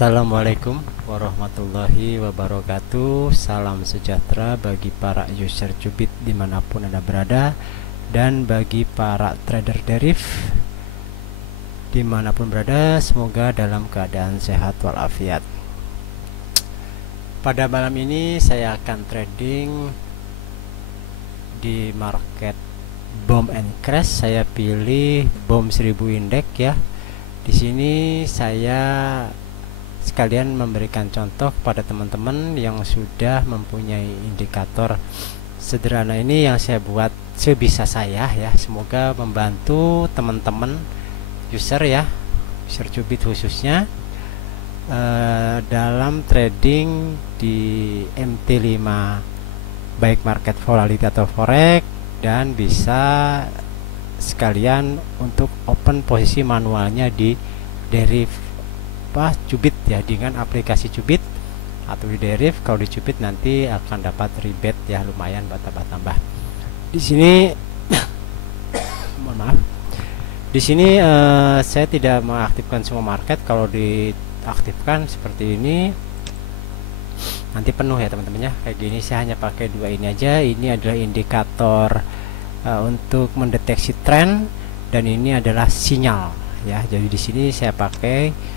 Assalamualaikum warahmatullahi wabarakatuh. Salam sejahtera bagi para user Cubit dimanapun Anda berada, dan bagi para trader derif dimanapun berada, semoga dalam keadaan sehat walafiat. Pada malam ini saya akan trading di market Boom and Crash. Saya pilih Boom 1000 indeks ya. Di sini saya sekalian memberikan contoh kepada teman-teman yang sudah mempunyai indikator sederhana ini yang saya buat sebisa saya ya. Semoga membantu teman-teman user ya, user Cubit khususnya dalam trading di MT5 baik market volatility atau forex, dan bisa sekalian untuk open posisi manualnya di derif Cubit ya, dengan aplikasi Cubit atau di derif. Kalau di Cubit nanti akan dapat rebate ya, lumayan buat tambah-tambah. Di sini mohon maaf. Di sini saya tidak mengaktifkan semua market. Kalau diaktifkan seperti ini nanti penuh ya teman-teman ya. Kayak gini saya hanya pakai dua ini aja. Ini adalah indikator untuk mendeteksi tren, dan ini adalah sinyal ya. Jadi di sini saya pakai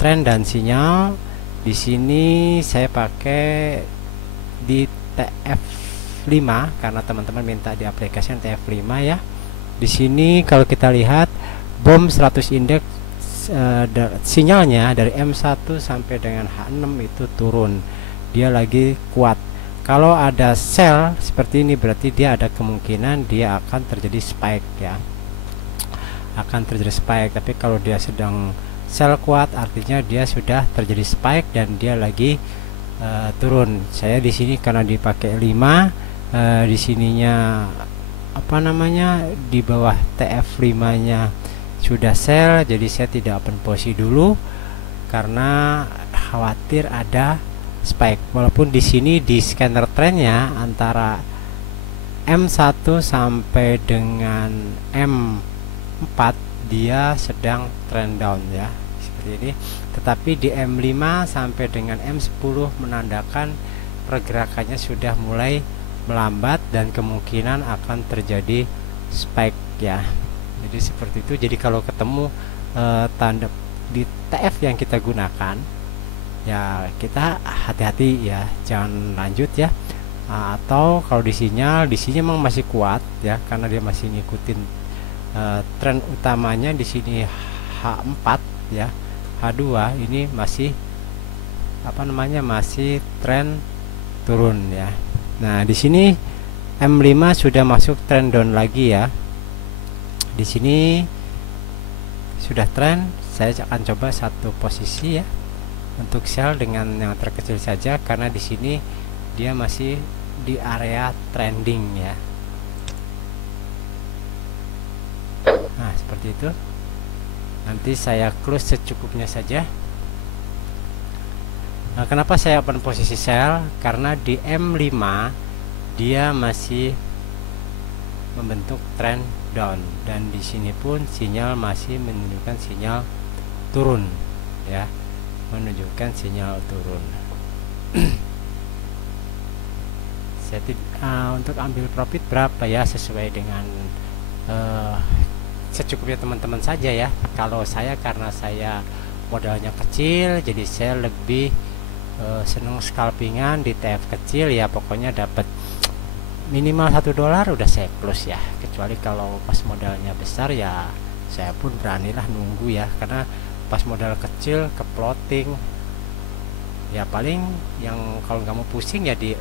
tren dan sinyal. Di sini saya pakai di TF5 karena teman-teman minta di aplikasi TF5 ya. Di sini kalau kita lihat BOM 100 indeks sinyalnya dari M1 sampai dengan H6 itu turun, dia lagi kuat. Kalau ada sell seperti ini berarti dia ada kemungkinan dia akan terjadi spike ya, akan terjadi spike. Tapi kalau dia sedang sell kuat artinya dia sudah terjadi spike dan dia lagi turun. Saya di sini karena dipakai 5 di sininya apa namanya di bawah TF5 nya sudah sell, jadi saya tidak open posisi dulu karena khawatir ada spike. Walaupun di sini di scanner trennya antara M1 sampai dengan M4 dia sedang trend down ya, seperti ini. Tetapi di M5 sampai dengan M10 menandakan pergerakannya sudah mulai melambat dan kemungkinan akan terjadi spike ya. Jadi seperti itu. Jadi kalau ketemu tanda di TF yang kita gunakan ya, kita hati-hati ya, jangan lanjut ya. Atau kalau di sinyal memang masih kuat ya, karena dia masih ngikutin tren utamanya. Di sini H4 ya, H2 ini masih apa namanya, masih tren turun ya. Nah di sini M5 sudah masuk tren down lagi ya. Di sini sudah tren. Saya akan coba satu posisi ya untuk sell dengan yang terkecil saja, karena di sini dia masih di area trending ya. Nah seperti itu. Nanti saya close secukupnya saja. Nah, kenapa saya open posisi sell? Karena di M5 dia masih membentuk trend down, dan di sini pun sinyal masih menunjukkan sinyal turun ya, menunjukkan sinyal turun. Saya untuk ambil profit berapa ya, sesuai dengan secukupnya teman-teman saja ya. Kalau saya karena saya modalnya kecil, jadi saya lebih seneng scalpingan di TF kecil ya. Pokoknya dapat minimal $1 udah saya close ya. Kecuali kalau pas modalnya besar ya saya pun beranilah nunggu ya, karena pas modal kecil ke plotting ya, paling yang kalau nggak mau pusing ya di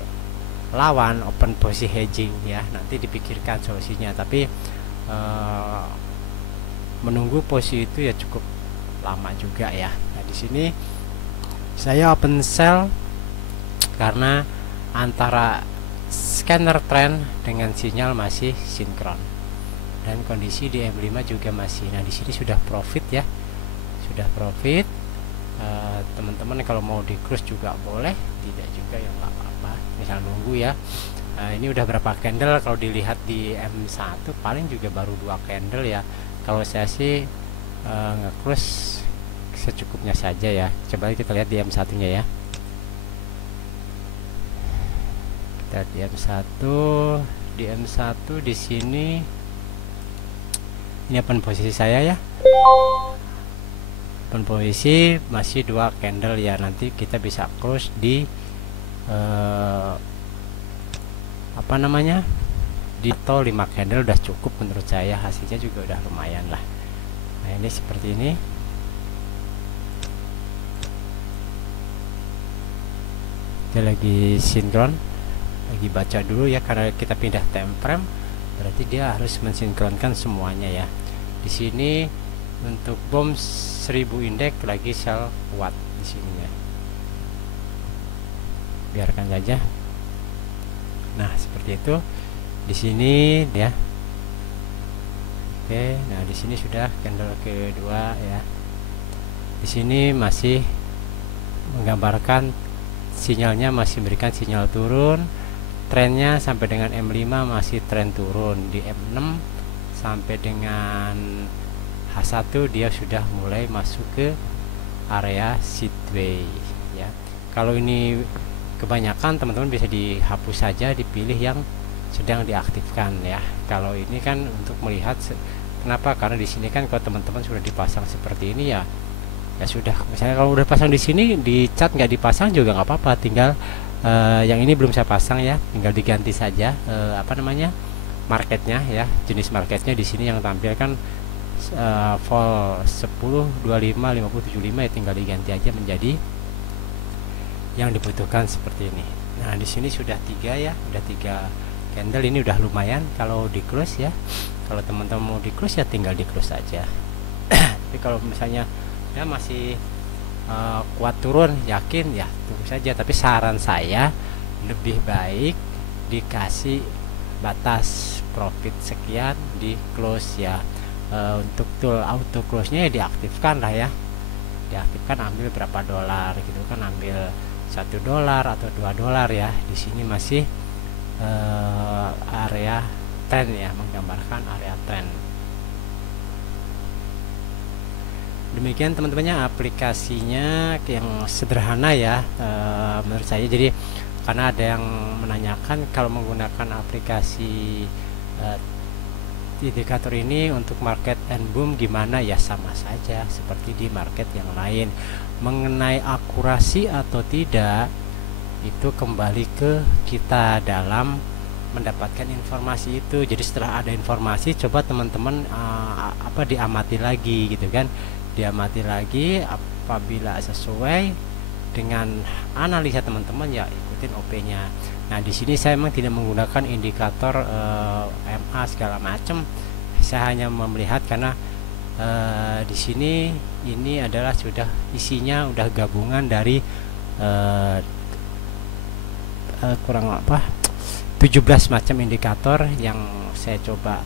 lawan open posisi hedging ya, nanti dipikirkan solusinya. Tapi menunggu posisi itu ya cukup lama juga ya. Nah di sini saya open sell karena antara scanner trend dengan sinyal masih sinkron, dan kondisi di M5 juga masih. Nah di sini sudah profit ya, sudah profit. Teman-teman kalau mau di close juga boleh, tidak juga ya nggak apa-apa, misal nunggu ya. Ini udah berapa candle? Kalau dilihat di M1 paling juga baru 2 candle ya. Kalau saya sih nge-close secukupnya saja ya. Coba kita lihat di M1 nya ya. Kita di M1, di sini ini open posisi saya ya. Open posisi masih 2 candle ya, nanti kita bisa close di apa namanya, di atau 5 candle udah cukup menurut saya, hasilnya juga udah lumayan lah. Nah ini seperti ini. Kita lagi sinkron, lagi baca dulu ya, karena kita pindah time frame berarti dia harus mensinkronkan semuanya ya. Di sini untuk bom 1000 indeks lagi sell kuat di sini ya. Biarkan saja. Nah, seperti itu. Di sini ya. Oke, nah di sini sudah candle kedua ya. Di sini masih menggambarkan sinyalnya, masih memberikan sinyal turun. Trennya sampai dengan M5 masih tren turun. Di M6 sampai dengan H1 dia sudah mulai masuk ke area sideways ya. Kalau ini kebanyakan teman-teman bisa dihapus saja, dipilih yang sedang diaktifkan ya. Kalau ini kan untuk melihat kenapa, karena di sini kan kalau teman-teman sudah dipasang seperti ini ya, ya sudah. Misalnya kalau udah pasang di sini, di cat nggak dipasang juga nggak apa-apa, tinggal yang ini belum saya pasang ya, tinggal diganti saja apa namanya, marketnya ya, jenis marketnya di sini yang tampilkan vol 10, 25, 50, 75 ya, tinggal diganti aja menjadi yang dibutuhkan seperti ini. Nah di sini sudah 3 ya, udah 3 candle, ini udah lumayan kalau di close ya. Kalau teman-teman mau di close ya tinggal di close aja. Tapi kalau misalnya ya masih kuat turun, yakin ya tunggu saja. Tapi saran saya lebih baik dikasih batas profit sekian di close ya. Untuk tool auto close nya ya diaktifkan lah ya, diaktifkan, ambil berapa dolar gitu kan, ambil $1 atau $2 ya. Di sini masih area trend ya, menggambarkan area trend. Demikian teman-temannya aplikasinya yang sederhana ya menurut saya. Jadi karena ada yang menanyakan kalau menggunakan aplikasi indikator ini untuk market and boom gimana ya, sama saja seperti di market yang lain. Mengenai akurasi atau tidak itu kembali ke kita dalam mendapatkan informasi itu. Jadi setelah ada informasi, coba teman-teman diamati lagi gitu kan, diamati lagi, apabila sesuai dengan analisa teman-teman ya ikutin OP-nya. Nah di sini saya memang tidak menggunakan indikator MA segala macam, saya hanya melihat karena di sini ini adalah sudah isinya udah gabungan dari kurang apa 17 macam indikator yang saya coba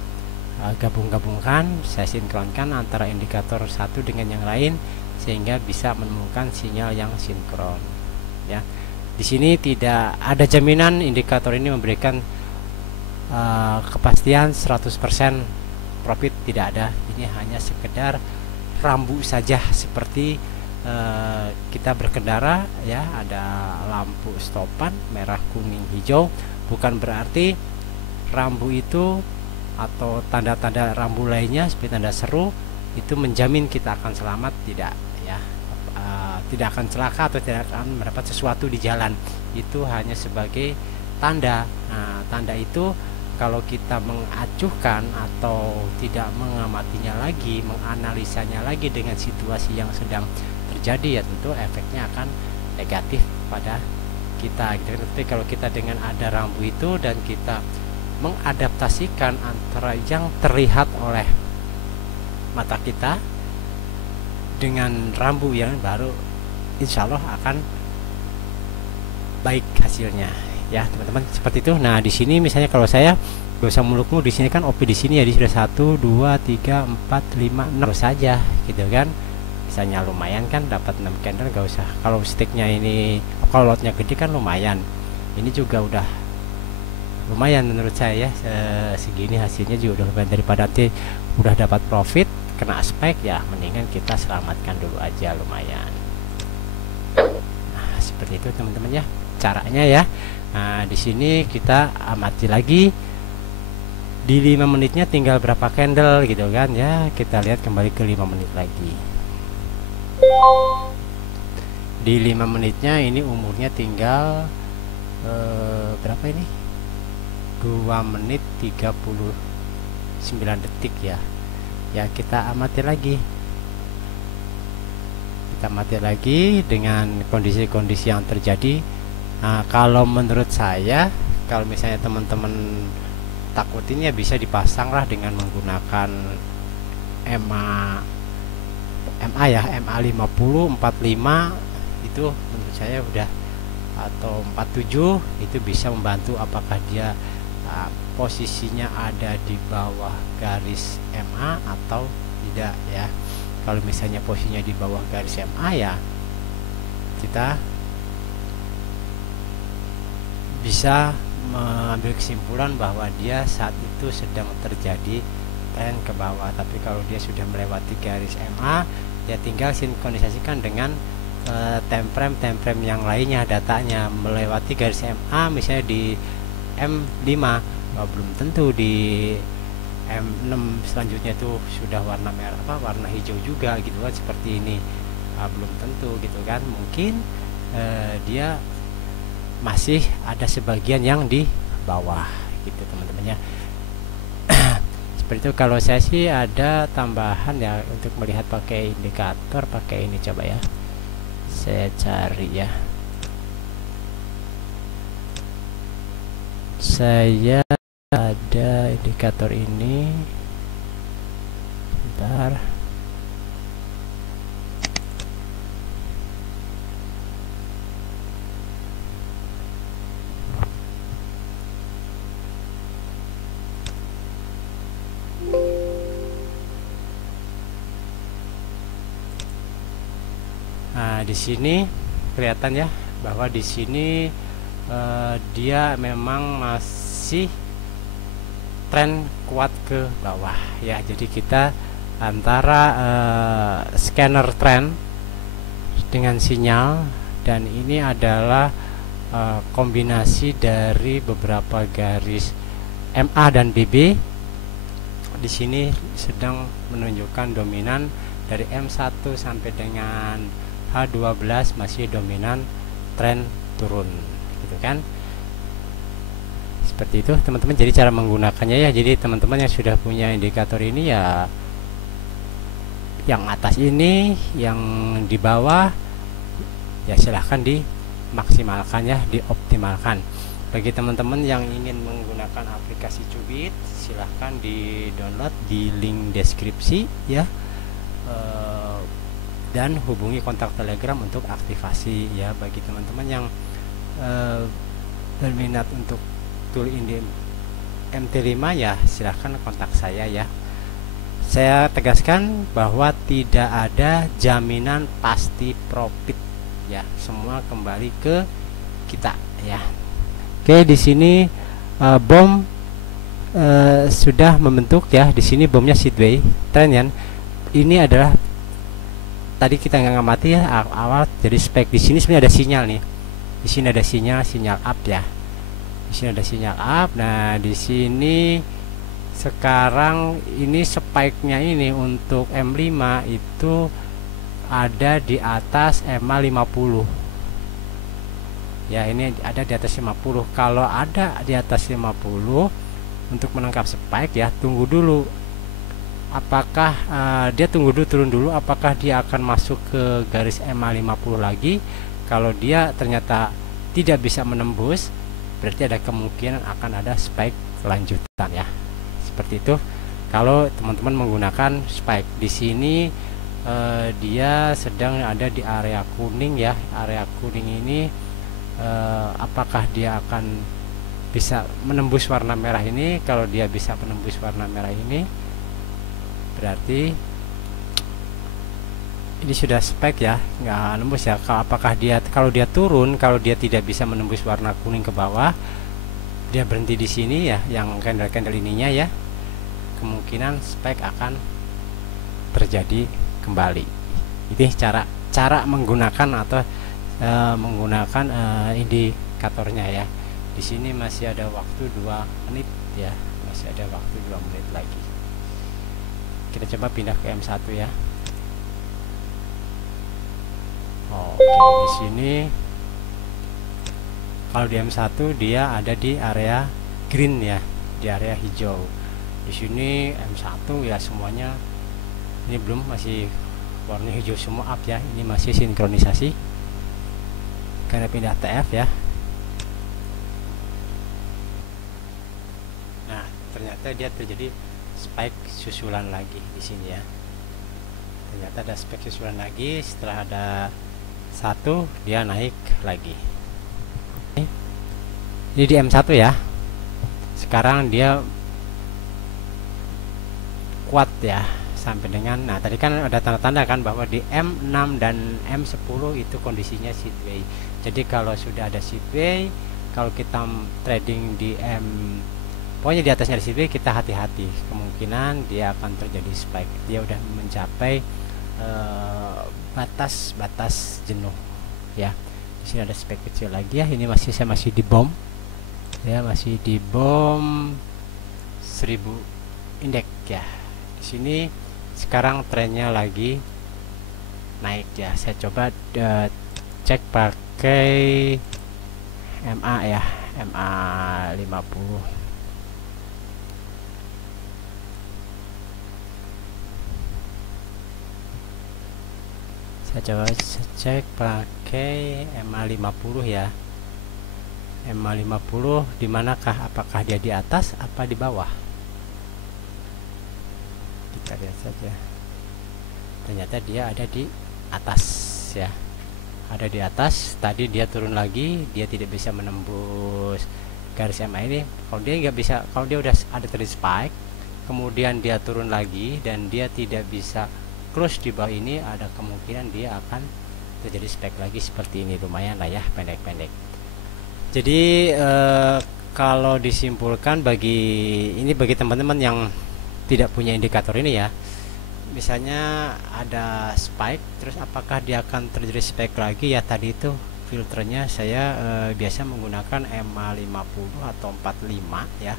gabung-gabungkan, saya sinkronkan antara indikator satu dengan yang lain sehingga bisa menemukan sinyal yang sinkron ya. Di sini tidak ada jaminan indikator ini memberikan kepastian 100% profit, tidak ada. Ini hanya sekedar rambu saja, seperti kita berkendara ya, ada lampu stopan merah, kuning, hijau, bukan berarti rambu itu atau tanda-tanda rambu lainnya seperti tanda seru itu menjamin kita akan selamat, tidak ya. Tidak akan celaka atau tidak akan mendapat sesuatu di jalan, itu hanya sebagai tanda. Nah, tanda itu kalau kita mengacuhkan atau tidak mengamatinya lagi, menganalisanya lagi dengan situasi yang sedang terjadi, ya tentu efeknya akan negatif pada kita gitu. Tapi kalau kita dengan ada rambu itu dan kita mengadaptasikan antara yang terlihat oleh mata kita dengan rambu yang baru, insya Allah akan baik hasilnya ya teman-teman, seperti itu. Nah di sini misalnya kalau saya gak usah muluk-muluk, di sini kan OP di sini ya, di sudah 1, 2, 3, 4, 5, 6 saja gitu kan, misalnya lumayan kan dapat 6 candle, gak usah. Kalau sticknya ini, kalau lotnya gede kan lumayan, ini juga udah lumayan menurut saya ya. Segini hasilnya juga udah lumayan, daripada nanti udah dapat profit kena spike ya mendingan kita selamatkan dulu aja, lumayan. Nah, seperti itu teman-teman ya caranya ya. Nah, di sini kita amati lagi di 5 menitnya tinggal berapa candle gitu kan ya. Kita lihat kembali ke 5 menit lagi. Di 5 menitnya ini umurnya tinggal berapa ini? 2 menit 39 detik ya. Ya, kita amati lagi. Kita amati lagi dengan kondisi-kondisi yang terjadi. Nah, kalau menurut saya, kalau misalnya teman-teman takutin ya bisa dipasang lah dengan menggunakan MA ya, MA 50 45 itu menurut saya udah, atau 47 itu bisa membantu. Apakah dia posisinya ada di bawah garis MA atau tidak ya. Kalau misalnya posisinya di bawah garis MA ya kita bisa mengambil kesimpulan bahwa dia saat itu sedang terjadi tren ke bawah. Tapi kalau dia sudah melewati garis MA ya tinggal sinkronisasikan dengan time frame yang lainnya, datanya melewati garis MA misalnya di M5, belum tentu di M6 selanjutnya itu sudah warna merah warna hijau juga gitu kan, seperti ini. Belum tentu gitu kan, mungkin dia masih ada sebagian yang di bawah gitu teman-teman ya. Seperti itu. Kalau saya sih ada tambahan ya untuk melihat pakai indikator, pakai ini coba ya, saya cari ya. Saya ada indikator ini, bentar. Nah, di sini kelihatan ya bahwa di sini dia memang masih tren kuat ke bawah ya. Jadi kita antara scanner tren dengan sinyal, dan ini adalah kombinasi dari beberapa garis MA dan BB. Di sini sedang menunjukkan dominan dari M1 sampai dengan H12 masih dominan tren turun gitu kan. Seperti itu teman-teman. Jadi cara menggunakannya ya, jadi teman-teman yang sudah punya indikator ini ya, yang atas ini, yang di bawah ya silahkan dimaksimalkan ya, dioptimalkan. Bagi teman-teman yang ingin menggunakan aplikasi Cubit, silahkan di download di link deskripsi ya, dan hubungi kontak Telegram untuk aktivasi ya. Bagi teman-teman yang berminat untuk tool ini MT5 ya silahkan kontak saya ya. Saya tegaskan bahwa tidak ada jaminan pasti profit ya, semua kembali ke kita ya. Oke, di sini bom sudah membentuk ya. Di sini bomnya sideway trend. Ini adalah tadi kita nggak ngamati ya awal, jadi spike. Di sini sebenarnya ada sinyal nih. Di sini ada sinyal up ya. Di sini ada sinyal up. Nah, di sini sekarang ini spike-nya ini untuk M5 itu ada di atas MA 50. Ya, ini ada di atas 50. Kalau ada di atas 50 untuk menangkap spike ya, tunggu dulu. Apakah dia tunggu dulu, turun dulu, apakah dia akan masuk ke garis MA 50 lagi? Kalau dia ternyata tidak bisa menembus, berarti ada kemungkinan akan ada spike lanjutan ya. Seperti itu. Kalau teman-teman menggunakan spike di sini, dia sedang ada di area kuning ya. Area kuning ini apakah dia akan bisa menembus warna merah ini? Kalau dia bisa menembus warna merah ini, berarti ini sudah spike ya, nggak nembus ya. Apakah dia, kalau dia turun, kalau dia tidak bisa menembus warna kuning ke bawah, dia berhenti di sini ya, yang candle ininya ya, kemungkinan spike akan terjadi kembali. Ini cara menggunakan atau menggunakan indikatornya ya. Di sini masih ada waktu 2 menit ya, masih ada waktu 2 menit lagi. Kita coba pindah ke M1 ya. Oke, di sini kalau di M1 dia ada di area green ya, di area hijau. Di sini M1 ya semuanya ini belum, masih warna hijau semua up ya. Ini masih sinkronisasi karena pindah TF ya. Nah, ternyata dia terjadi spike susulan lagi di sini ya. Ternyata ada spike susulan lagi, setelah ada satu dia naik lagi. Ini di M1 ya. Sekarang dia kuat ya sampai dengan, nah tadi kan ada tanda-tanda kan bahwa di M6 dan M10 itu kondisinya sideway. Jadi kalau sudah ada sideway, kalau kita trading di pokoknya di atasnya ada sideway, kita hati-hati, kemungkinan dia akan terjadi spike. Dia udah mencapai batas jenuh ya. Di sini ada spike kecil lagi ya. Ini saya masih di bom ya, masih di bom 1000 indeks ya. Di sini sekarang trennya lagi naik ya. Saya coba cek pakai MA ya, MA 50. Saya coba cek pakai MA 50 ya. MA 50 di manakah? Apakah dia di atas apa di bawah? Kita lihat saja. Ternyata dia ada di atas ya. Ada di atas. Tadi dia turun lagi, dia tidak bisa menembus garis MA ini. Kalau dia nggak bisa, kalau dia udah ada terjadi spike, kemudian dia turun lagi dan dia tidak bisa close di bawah ini, ada kemungkinan dia akan terjadi spike lagi seperti ini. Lumayan lah ya, pendek-pendek. Jadi kalau disimpulkan bagi teman-teman yang tidak punya indikator ini ya, misalnya ada spike, terus apakah dia akan terjadi spike lagi ya? Tadi itu filternya saya biasa menggunakan MA 50 atau 45 ya,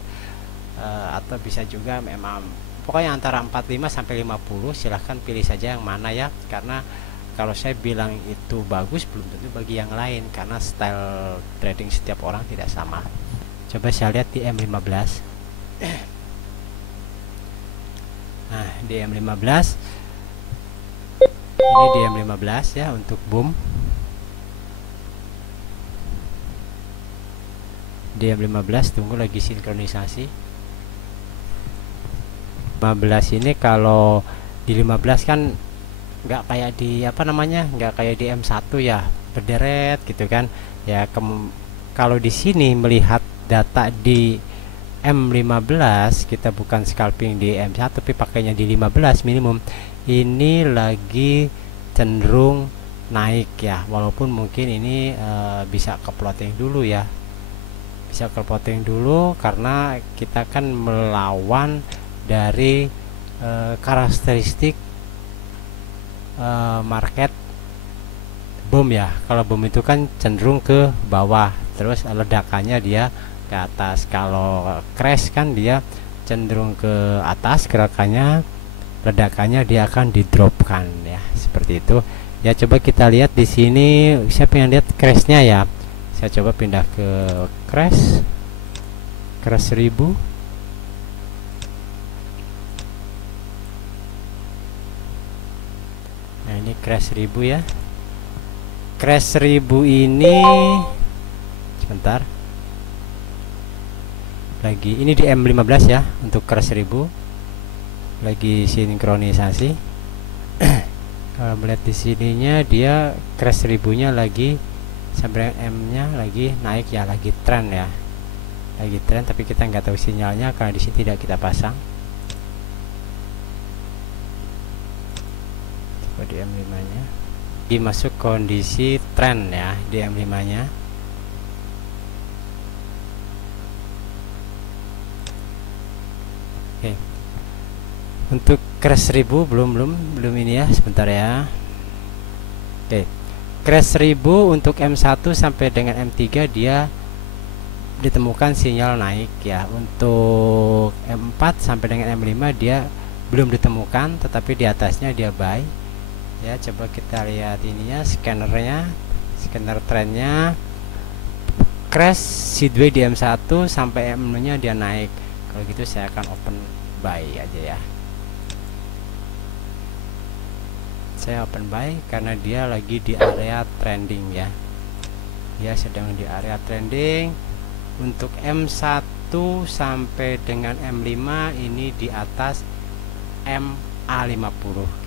atau bisa juga memang pokoknya antara 45 sampai 50, silahkan pilih saja yang mana ya. Karena kalau saya bilang itu bagus, belum tentu bagi yang lain, karena style trading setiap orang tidak sama. Coba saya lihat di M15. Nah, di M15 ini di M15 ya untuk boom. Di M15 tunggu lagi sinkronisasi. 15 ini kalau di 15 kan nggak kayak di nggak kayak di M1 ya, berderet gitu kan ya. Kalau di sini melihat data di M15, kita bukan scalping di M1 tapi pakainya di 15 minimum, ini lagi cenderung naik ya, walaupun mungkin ini bisa ke plotting dulu ya, bisa ke plotting dulu karena kita kan melawan dari karakteristik market boom ya. Kalau boom itu kan cenderung ke bawah, terus ledakannya dia ke atas. Kalau crash kan dia cenderung ke atas gerakannya, ledakannya dia akan didropkan ya, seperti itu ya. Coba kita lihat di sini, siapa yang lihat crashnya ya. Saya coba pindah ke crash 1000. Nah, ini crash 1000 ya. Crash 1000 ini sebentar lagi, ini di M15 ya untuk crash 1000 lagi sinkronisasi. Kalau melihat di sininya dia crash 1000-nya lagi sampai M-nya lagi naik ya, lagi tren ya, lagi tren, tapi kita nggak tahu sinyalnya karena di sini tidak kita pasang. Coba di M5-nya dimasuk kondisi tren ya di M5-nya. Oke. Untuk crash 1000 belum ini ya, sebentar ya. Oke, crash 1000 untuk M1 sampai dengan M3 dia ditemukan sinyal naik ya. Untuk M4 sampai dengan M5 dia belum ditemukan, tetapi di atasnya dia buy ya. Coba kita lihat ininya, scanner trennya. Crash sideway di M1 sampai M0 nya dia naik. Kalau gitu saya akan open buy aja ya. Saya open buy karena dia lagi di area trending ya. Dia sedang di area trending. Untuk M1 sampai dengan M5 ini di atas MA50.